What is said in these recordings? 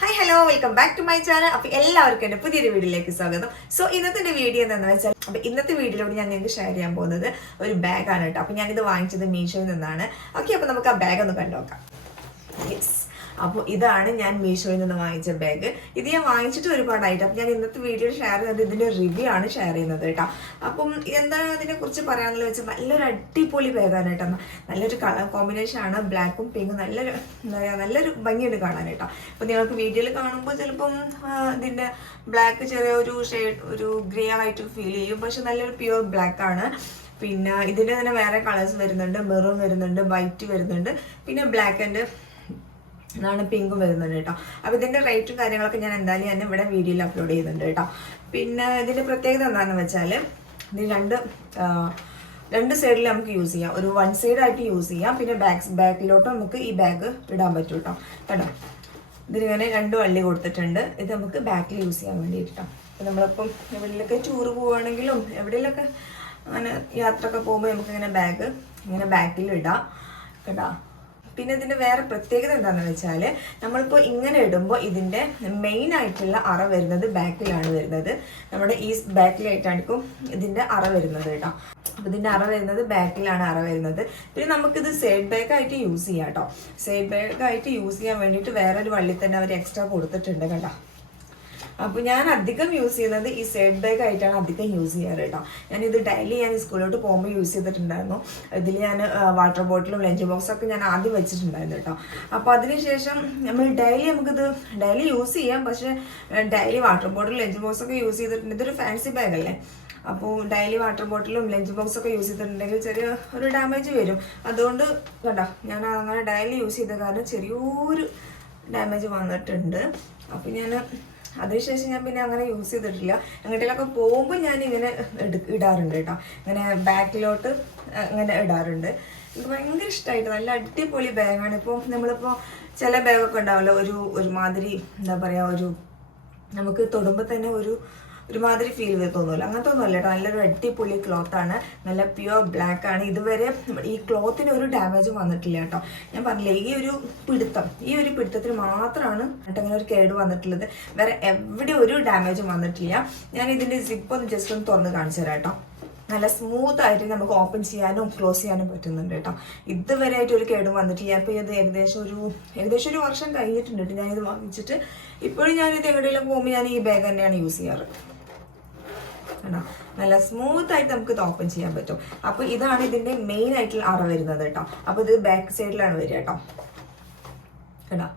Hi hello welcome back to my channel. അപ്പോൾ എല്ലാവർക്കും എൻ്റെ പുതിയൊരു വീഡിയോയിലേക്ക് സ്വാഗതം. സോ ഇന്നത്തെ വീഡിയോ എന്താണെന്ന് വെച്ചാൽ, അപ്പോൾ ഇന്നത്തെ വീഡിയോയിലൂടെ ഞാൻ നിങ്ങൾക്ക് ഷെയർ ചെയ്യാൻ പോകുന്നത് ഒരു ബാഗാണ് കേട്ടോ. അപ്പോൾ ഞാനിത് വാങ്ങിച്ചത് മീഷോയിൽ നിന്നാണ്. ഓക്കെ, അപ്പോൾ നമുക്ക് ആ ബാഗ് ഒന്ന് കണ്ടുനോക്കാം. യെസ്, അപ്പോൾ ഇതാണ് ഞാൻ മീഷോയിൽ നിന്ന് വാങ്ങിച്ച ബാഗ്. ഇത് ഞാൻ വാങ്ങിച്ചിട്ട് ഒരുപാടായിട്ട്. അപ്പം ഞാൻ ഇന്നത്തെ വീഡിയോ ഷെയർ ചെയ്യുന്നത് ഇതിൻ്റെ റിവ്യൂ ആണ് ഷെയർ ചെയ്യുന്നത് കേട്ടോ. അപ്പം എന്താണ് അതിനെക്കുറിച്ച് പറയാമെന്ന് വെച്ചാൽ, നല്ലൊരു അടിപൊളി ബാഗാണ് കേട്ടോ. നല്ലൊരു കളർ കോമ്പിനേഷൻ ആണ്, ബ്ലാക്കും പിങ്കും. നല്ലൊരു എന്താ പറയുക, നല്ലൊരു ഭംഗിയുണ്ട് കാണാൻ കേട്ടോ. അപ്പം നിങ്ങൾക്ക് വീഡിയോയിൽ കാണുമ്പോൾ ചിലപ്പം ഇതിൻ്റെ ബ്ലാക്ക് ചെറിയൊരു ഷെയ്ഡ്, ഒരു ഗ്രേ ആയിട്ട് ഫീൽ ചെയ്യും. പക്ഷെ നല്ലൊരു പ്യുവർ ബ്ലാക്ക് ആണ്. പിന്നെ ഇതിൻ്റെ തന്നെ വേറെ കളേഴ്സ് വരുന്നുണ്ട്. മെറൂൺ വരുന്നുണ്ട്, വൈറ്റ് വരുന്നുണ്ട്, പിന്നെ ബ്ലാക്ക് ആൻഡ് എന്നാണ് പിങ്കും വരുന്നുണ്ട് കേട്ടോ. അപ്പോൾ ഇതിൻ്റെ റേറ്റും കാര്യങ്ങളൊക്കെ ഞാൻ എന്തായാലും ഞാൻ ഇവിടെ വീഡിയോയിൽ അപ്ലോഡ് ചെയ്യുന്നുണ്ട് കേട്ടോ. പിന്നെ ഇതിൻ്റെ പ്രത്യേകത എന്താണെന്ന് വെച്ചാൽ, ഇത് രണ്ട് സൈഡിൽ നമുക്ക് യൂസ് ചെയ്യാം. ഒരു വൺ സൈഡായിട്ട് യൂസ് ചെയ്യാം. പിന്നെ ബാക്കിലോട്ടും നമുക്ക് ഈ ബാഗ് ഇടാൻ പറ്റും കേട്ടോ. കേട്ടോ, ഇതിനിങ്ങനെ രണ്ട് വള്ളി കൊടുത്തിട്ടുണ്ട്. ഇത് നമുക്ക് ബാക്കിൽ യൂസ് ചെയ്യാൻ വേണ്ടിയിട്ട് കേട്ടോ. അപ്പോൾ നമ്മളിപ്പം എവിടെയൊക്കെ ടൂറ് പോവുകയാണെങ്കിലും എവിടെയെങ്കിലൊക്കെ അങ്ങനെ യാത്രയൊക്കെ പോകുമ്പോൾ നമുക്കിങ്ങനെ ബാഗ് ഇങ്ങനെ ബാക്കിൽ ഇടാം കേട്ടോ. പിന്നെ ഇതിൻ്റെ വേറെ പ്രത്യേകത എന്താണെന്ന് വെച്ചാൽ, നമ്മളിപ്പോൾ ഇങ്ങനെ ഇടുമ്പോൾ ഇതിൻ്റെ മെയിൻ ആയിട്ടുള്ള അറ വരുന്നത് ബാക്കിലാണ് വരുന്നത്. നമ്മുടെ ഈ ബാക്കിലായിട്ടായിരിക്കും ഇതിൻ്റെ അറ വരുന്നത് കേട്ടോ. അപ്പോൾ ഇതിൻ്റെ അറ വരുന്നത് ബാക്കിലാണ് അറ വരുന്നത്. പിന്നെ നമുക്കിത് സൈഡ് ബാഗായിട്ട് യൂസ് ചെയ്യാം കേട്ടോ. സൈഡ് ബാഗായിട്ട് യൂസ് ചെയ്യാൻ വേണ്ടിയിട്ട് വേറൊരു വള്ളി തന്നെ അവർ എക്സ്ട്രാ കൊടുത്തിട്ടുണ്ട് കേട്ടോ. അപ്പോൾ ഞാൻ അധികം യൂസ് ചെയ്യുന്നത് ഈ സൈഡ് ബാഗ് ആയിട്ടാണ് അധികം യൂസ് ചെയ്യാറ് കേട്ടോ. ഞാനിത് ഡെയിലി ഞാൻ സ്കൂളിലോട്ട് പോകുമ്പോൾ യൂസ് ചെയ്തിട്ടുണ്ടായിരുന്നു. ഇതിൽ ഞാൻ വാട്ടർ ബോട്ടിലും ലഞ്ച് ബോക്സൊക്കെ ഞാൻ ആദ്യം വെച്ചിട്ടുണ്ടായിരുന്നു കേട്ടോ. അപ്പോൾ അതിനുശേഷം നമ്മൾ നമുക്കിത് ഡെയിലി യൂസ് ചെയ്യാം. പക്ഷേ ഡെയിലി വാട്ടർ ബോട്ടിലും ലഞ്ച് ബോക്സൊക്കെ യൂസ് ചെയ്തിട്ടുണ്ട്. ഇതൊരു ഫാൻസി ബാഗല്ലേ. അപ്പോൾ ഡെയിലി വാട്ടർ ബോട്ടിലും ലഞ്ച് ബോക്സൊക്കെ യൂസ് ചെയ്തിട്ടുണ്ടെങ്കിൽ ചെറിയ ഒരു ഡാമേജ് വരും. അതുകൊണ്ട് കേട്ടോ, ഞാൻ അങ്ങനെ ഡെയിലി യൂസ് ചെയ്ത കാരണം ചെറിയൊരു ഡാമേജ് വന്നിട്ടുണ്ട്. അപ്പോൾ ഞാൻ അതിനുശേഷം ഞാൻ പിന്നെ അങ്ങനെ യൂസ് ചെയ്തിട്ടില്ല. എങ്ങോട്ടേലൊക്കെ പോകുമ്പോൾ ഞാൻ ഇങ്ങനെ ഇടാറുണ്ട് കേട്ടോ. ഇങ്ങനെ ബാക്കിലോട്ട് ഇങ്ങനെ ഇടാറുണ്ട്. എനിക്ക് ഭയങ്കര ഇഷ്ടമായിട്ട്, നല്ല അടിപൊളി ബാഗാണ്. ഇപ്പോൾ നമ്മളിപ്പോൾ ചില ബാഗൊക്കെ ഉണ്ടാവില്ല, ഒരുമാതിരി എന്താ പറയുക, നമുക്ക് തൊടുമ്പോൾ തന്നെ ഒരുമാതിരി ഫീൽ തോന്നുമല്ലോ. അങ്ങനത്തെ ഒന്നുമല്ല കേട്ടോ. നല്ലൊരു അടിപൊളി ക്ലോത്താണ്, നല്ല പ്യുവർ ബ്ലാക്ക് ആണ്. ഇതുവരെ ഈ ക്ലോത്തിന് ഒരു ഡാമേജും വന്നിട്ടില്ല കേട്ടോ. ഞാൻ പറഞ്ഞില്ലേ, ഈ ഒരു പിടുത്തത്തിന് മാത്രമാണ് അങ്ങനെ ഒരു കേട് വന്നിട്ടുള്ളത്. വേറെ എവിടെ ഒരു ഡാമേജും വന്നിട്ടില്ല. ഞാൻ ഇതിൻ്റെ സിപ്പ് ഒന്ന് ജസ്റ്റ് ഒന്ന് തുറന്ന് കാണിച്ചു തരാം കേട്ടോ. നല്ല സ്മൂത്ത് ആയിട്ട് നമുക്ക് ഓപ്പൺ ചെയ്യാനും ക്ലോസ് ചെയ്യാനും പറ്റുന്നുണ്ട് കേട്ടോ. ഇതുവരെ ആയിട്ട് ഒരു കേടും വന്നിട്ടില്ല. അപ്പോൾ ഇത് ഏകദേശം ഒരു വർഷം കഴിഞ്ഞിട്ടുണ്ട് കേട്ടോ ഞാനിത് വാങ്ങിച്ചിട്ട്. ഇപ്പോഴും ഞാനിത് എവിടെയെങ്കിലും പോകുമ്പോൾ ഞാൻ ഈ ബാഗ് തന്നെയാണ് യൂസ് ചെയ്യാറ് കേട്ടോ. നല്ല സ്മൂത്ത് ആയിട്ട് നമുക്ക് ഇത് ഓപ്പൺ ചെയ്യാൻ പറ്റും. അപ്പോൾ ഇതാണ് ഇതിൻ്റെ മെയിൻ ആയിട്ടുള്ള അറ വരുന്നത് കേട്ടോ. അപ്പോൾ ഇത് ബാക്ക് സൈഡിലാണ് വരിക കേട്ടോ. കേട്ടോ,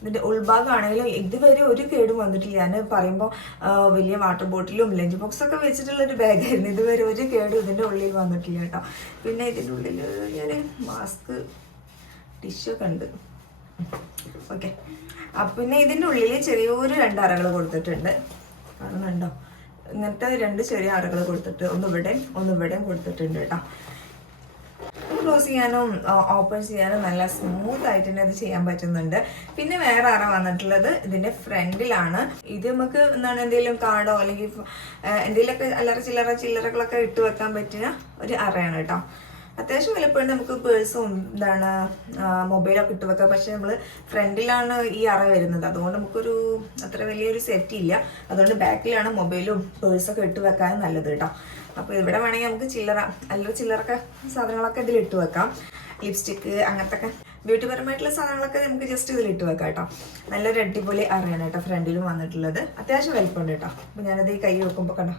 ഇതിൻ്റെ ഉൾഭാഗമാണെങ്കിലും ഇതുവരെ ഒരു കേടും വന്നിട്ടില്ല. ഞാൻ പറയുമ്പോൾ വലിയ വാട്ടർ ബോട്ടിലും ലഞ്ച് ബോക്സൊക്കെ വെച്ചിട്ടുള്ളൊരു ബാഗായിരുന്നു. ഇതുവരെ ഒരു കേടും ഇതിൻ്റെ ഉള്ളിൽ വന്നിട്ടില്ല കേട്ടോ. പിന്നെ ഇതിൻ്റെ ഉള്ളിൽ ഞാൻ മാസ്ക് ടിഷ്യൂ ഒക്കെ ഉണ്ട്. ഓക്കെ, പിന്നെ ഇതിൻ്റെ ഉള്ളിൽ ചെറിയൊരു 2 അറകൾ കൊടുത്തിട്ടുണ്ട്. കാണുന്നുണ്ടോ? ഇങ്ങനത്തെ 2 ചെറിയ അറകൾ കൊടുത്തിട്ട് ഒന്ന് ഇവിടെയും കൊടുത്തിട്ടുണ്ട് കേട്ടോ. ക്ലോസ് ചെയ്യാനും ഓപ്പൺ ചെയ്യാനും നല്ല സ്മൂത്ത് ആയിട്ട് തന്നെ ഇത് ചെയ്യാൻ പറ്റുന്നുണ്ട്. പിന്നെ വേറെ അറ വന്നിട്ടുള്ളത് ഇതിൻ്റെ ഫ്രണ്ടിലാണ്. ഇത് നമുക്ക് എന്തെങ്കിലും കാർഡോ അല്ലെങ്കിൽ എന്തെങ്കിലുമൊക്കെ അല്ലറ ചില്ലറകളൊക്കെ ഇട്ട് വെക്കാൻ പറ്റുന്ന ഒരു അറയാണ് കേട്ടോ. അത്യാവശ്യം വലുപ്പമുണ്ട്. നമുക്ക് പേഴ്സും മൊബൈലൊക്കെ ഇട്ട് വെക്കാം. പക്ഷെ നമ്മൾ ഫ്രണ്ടിലാണ് ഈ അറ വരുന്നത്. അതുകൊണ്ട് നമുക്കൊരു അത്ര വലിയൊരു സെറ്റ് ഇല്ല. അതുകൊണ്ട് ബാക്കിലാണ് മൊബൈലും പേഴ്സൊക്കെ ഇട്ട് വെക്കാൻ നല്ലത് കേട്ടോ. അപ്പോൾ ഇവിടെ വേണമെങ്കിൽ നമുക്ക് ചില്ലറൊക്കെ സാധനങ്ങളൊക്കെ ഇതിൽ ഇട്ട് വെക്കാം. ലിപ്സ്റ്റിക്ക് അങ്ങനത്തെ ബ്യൂട്ടിപരമായിട്ടുള്ള സാധനങ്ങളൊക്കെ നമുക്ക് ജസ്റ്റ് ഇതിൽ ഇട്ട് വെക്കാം കേട്ടോ. നല്ലൊരു അടിപൊളി അറയാണ് കേട്ടോ ഫ്രണ്ടിലും വന്നിട്ടുള്ളത്. അത്യാവശ്യം വലുപ്പമുണ്ട് കേട്ടോ. അപ്പോൾ ഞാനത് ഈ കൈ വെക്കുമ്പോൾ കണ്ടോ,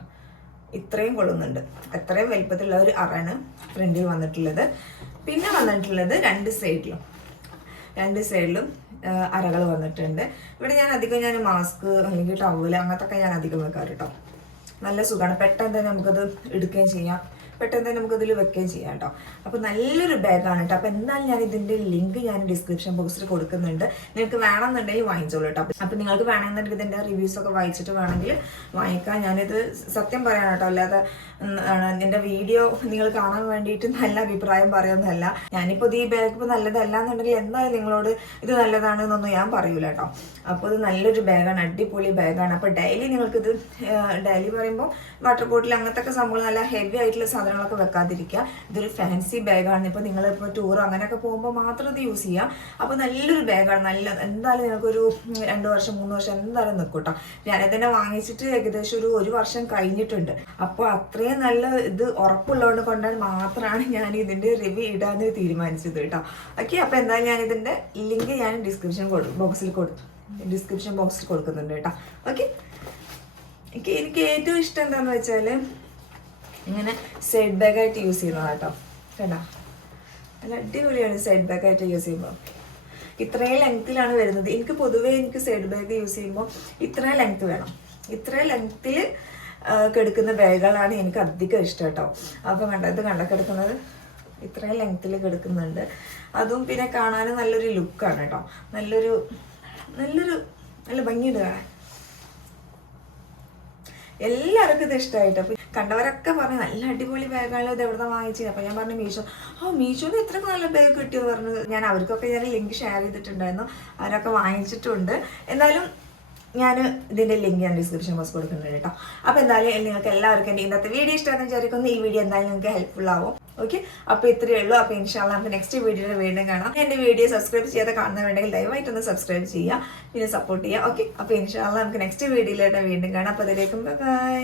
ഇത്രയും കൊള്ളുന്നുണ്ട്. അത്രയും വലുപ്പത്തിലുള്ള ഒരു അറയാണ് ഫ്രണ്ടിൽ വന്നിട്ടുള്ളത്. പിന്നെ വന്നിട്ടുള്ളത് രണ്ട് സൈഡിലും അറകൾ വന്നിട്ടുണ്ട്. ഇവിടെ ഞാൻ മാസ്ക് അല്ലെങ്കിൽ ടവല് അങ്ങനത്തെ ഞാൻ അധികം വെക്കാറ് കേട്ടോ. നല്ല സുഖമാണ്. പെട്ടെന്ന് തന്നെ നമുക്കത് എടുക്കുകയും ചെയ്യാം, പെട്ടെന്ന് തന്നെ നമുക്കതിൽ വെക്കുകയും ചെയ്യാം കേട്ടോ. അപ്പോൾ നല്ലൊരു ബാഗാണ് കേട്ടോ. അപ്പോൾ എന്തായാലും ഞാൻ ഇതിൻ്റെ ലിങ്ക് ഞാൻ ഡിസ്ക്രിപ്ഷൻ ബോക്സിൽ കൊടുക്കുന്നുണ്ട്. നിങ്ങൾക്ക് വേണമെന്നുണ്ടെങ്കിൽ വാങ്ങിച്ചോളൂ കേട്ടോ. അപ്പോൾ നിങ്ങൾക്ക് വേണമെന്നുണ്ടെങ്കിൽ ഇതിൻ്റെ റിവ്യൂസൊക്കെ വായിച്ചിട്ട് വേണമെങ്കിൽ വാങ്ങിക്കാം. ഞാനിത് സത്യം പറയാൻ കേട്ടോ, അല്ലാതെ എൻ്റെ വീഡിയോ നിങ്ങൾ കാണാൻ വേണ്ടിയിട്ട് നല്ല അഭിപ്രായം പറയുന്നതല്ല. ഞാനിപ്പോൾ ഈ ബാഗ് ഇപ്പോൾ നല്ലതല്ല എന്നുണ്ടെങ്കിൽ എന്തായാലും നിങ്ങളോട് ഇത് നല്ലതാണെന്നൊന്നും ഞാൻ പറയൂല കേട്ടോ. അപ്പോൾ ഇത് നല്ലൊരു ബാഗാണ്, അടിപൊളി ബാഗാണ്. അപ്പോൾ ഡെയിലി നിങ്ങൾക്കിത് ഡെയിലി പറയുമ്പോൾ വാട്ടർ ബോട്ടിൽ അങ്ങനത്തെ ഒക്കെ സംഭവങ്ങൾ നല്ല ഹെവി ആയിട്ടുള്ള സാധനം സാധനങ്ങളൊക്കെ വെക്കാതിരിക്കുക. ഇതൊരു ഫാൻസി ബാഗാണ്. ഇപ്പോൾ നിങ്ങളിപ്പോൾ ടൂർ അങ്ങനെയൊക്കെ പോകുമ്പോൾ മാത്രം ഇത് യൂസ് ചെയ്യാം. അപ്പോൾ നല്ലൊരു ബാഗാണ്. എന്തായാലും നിങ്ങൾക്കൊരു 2 വർഷം 3 വർഷം എന്തായാലും നിൽക്കും കേട്ടോ. ഞാനതിനെ വാങ്ങിച്ചിട്ട് ഏകദേശം ഒരു വർഷം കഴിഞ്ഞിട്ടുണ്ട്. അപ്പോൾ അത്രയും നല്ല ഇത് ഉറപ്പുള്ളതുകൊണ്ട് കൊണ്ടാൽ മാത്രമാണ് ഞാൻ ഇതിൻ്റെ റിവ്യൂ ഇടാൻ തീരുമാനിച്ചത് കേട്ടോ. ഓക്കെ, അപ്പോൾ എന്തായാലും ഞാൻ ഇതിൻ്റെ ലിങ്ക് ഞാൻ ഡിസ്ക്രിപ്ഷൻ ബോക്സിൽ കൊടുക്കുന്നുണ്ട് കേട്ടോ. ഓക്കെ, എനിക്ക് ഏറ്റവും ഇഷ്ടം എന്താണെന്ന് വെച്ചാൽ ഇങ്ങനെ സൈഡ് ബാഗായിട്ട് യൂസ് ചെയ്യുന്നതാണ് കേട്ടോ. കേട്ടോ, നല്ല അടിപൊളിയാണ് സൈഡ് ബാഗായിട്ട് യൂസ് ചെയ്യുമ്പോൾ. ഇത്രയും ലെങ്ത്തിലാണ് വരുന്നത്. എനിക്ക് സൈഡ് ബാഗ് യൂസ് ചെയ്യുമ്പോൾ ഇത്രയും ലെങ്ത്ത് വേണം. ഇത്രയും ലെങ്ത്തിൽ കിടക്കുന്ന ബാഗുകളാണ് എനിക്ക് അധികം ഇഷ്ടം കേട്ടോ. അപ്പോൾ ഇത് കിടക്കുന്നത് ഇത്രയും ലെങ്ത്തിൽ കിടക്കുന്നുണ്ട്. അതും പിന്നെ കാണാനും നല്ലൊരു ലുക്കാണ് കേട്ടോ. നല്ല ഭംഗിയുണ്ട് കാണാൻ. എല്ലാവർക്കും ഇത് ഇഷ്ടമായിട്ട്. അപ്പോൾ കണ്ടവരൊക്കെ പറഞ്ഞു നല്ല അടിപൊളി ബാഗാണ്, ഇത് എവിടെ നിന്ന് വാങ്ങിച്ചത്. അപ്പോൾ ഞാൻ പറഞ്ഞു മീഷോന്ന് എത്രയൊക്കെ നല്ല ബാഗ് കിട്ടിയെന്ന് പറഞ്ഞത്. അവർക്കൊക്കെ ഞാൻ ലിങ്ക് ഷെയർ ചെയ്തിട്ടുണ്ടായിരുന്നു. അവരൊക്കെ വാങ്ങിച്ചിട്ടുണ്ട്. എന്തായാലും ഞാൻ ഇതിൻ്റെ ലിങ്ക് ഞാൻ ഡിസ്ക്രിപ്ഷൻ ബോക്സ് കൊടുക്കുന്നുണ്ട് കേട്ടോ. അപ്പോൾ എന്തായാലും നിങ്ങൾക്ക് എല്ലാവർക്കും എൻ്റെ ഇന്നത്തെ വീഡിയോ ഇഷ്ടമാണെന്ന് വിചാരിക്കുന്നു. ഈ വീഡിയോ എന്തായാലും നിങ്ങൾക്ക് ഹെൽപ്ഫുൾ ആവും. ഓക്കെ, അപ്പോൾ ഇത്രയേ ഉള്ളൂ. അപ്പോൾ ഇൻഷാല്ലാ നമുക്ക് നെക്സ്റ്റ് വീഡിയോയിൽ വീണ്ടും കാണാം. എൻ്റെ വീഡിയോ സബ്സ്ക്രൈബ് ചെയ്യാതെ കാണുന്നവരുണ്ടെങ്കിൽ ദയവായിട്ടൊന്ന് സബ്സ്ക്രൈബ് ചെയ്യുക, പിന്നെ സപ്പോർട്ട് ചെയ്യുക. ഓക്കെ, അപ്പോൾ ഇൻഷാല്ലാ നമുക്ക് നെക്സ്റ്റ് വീഡിയോയിലായിട്ട് വീണ്ടും കാണാം. അപ്പോൾ അതിലേക്കും ബൈ.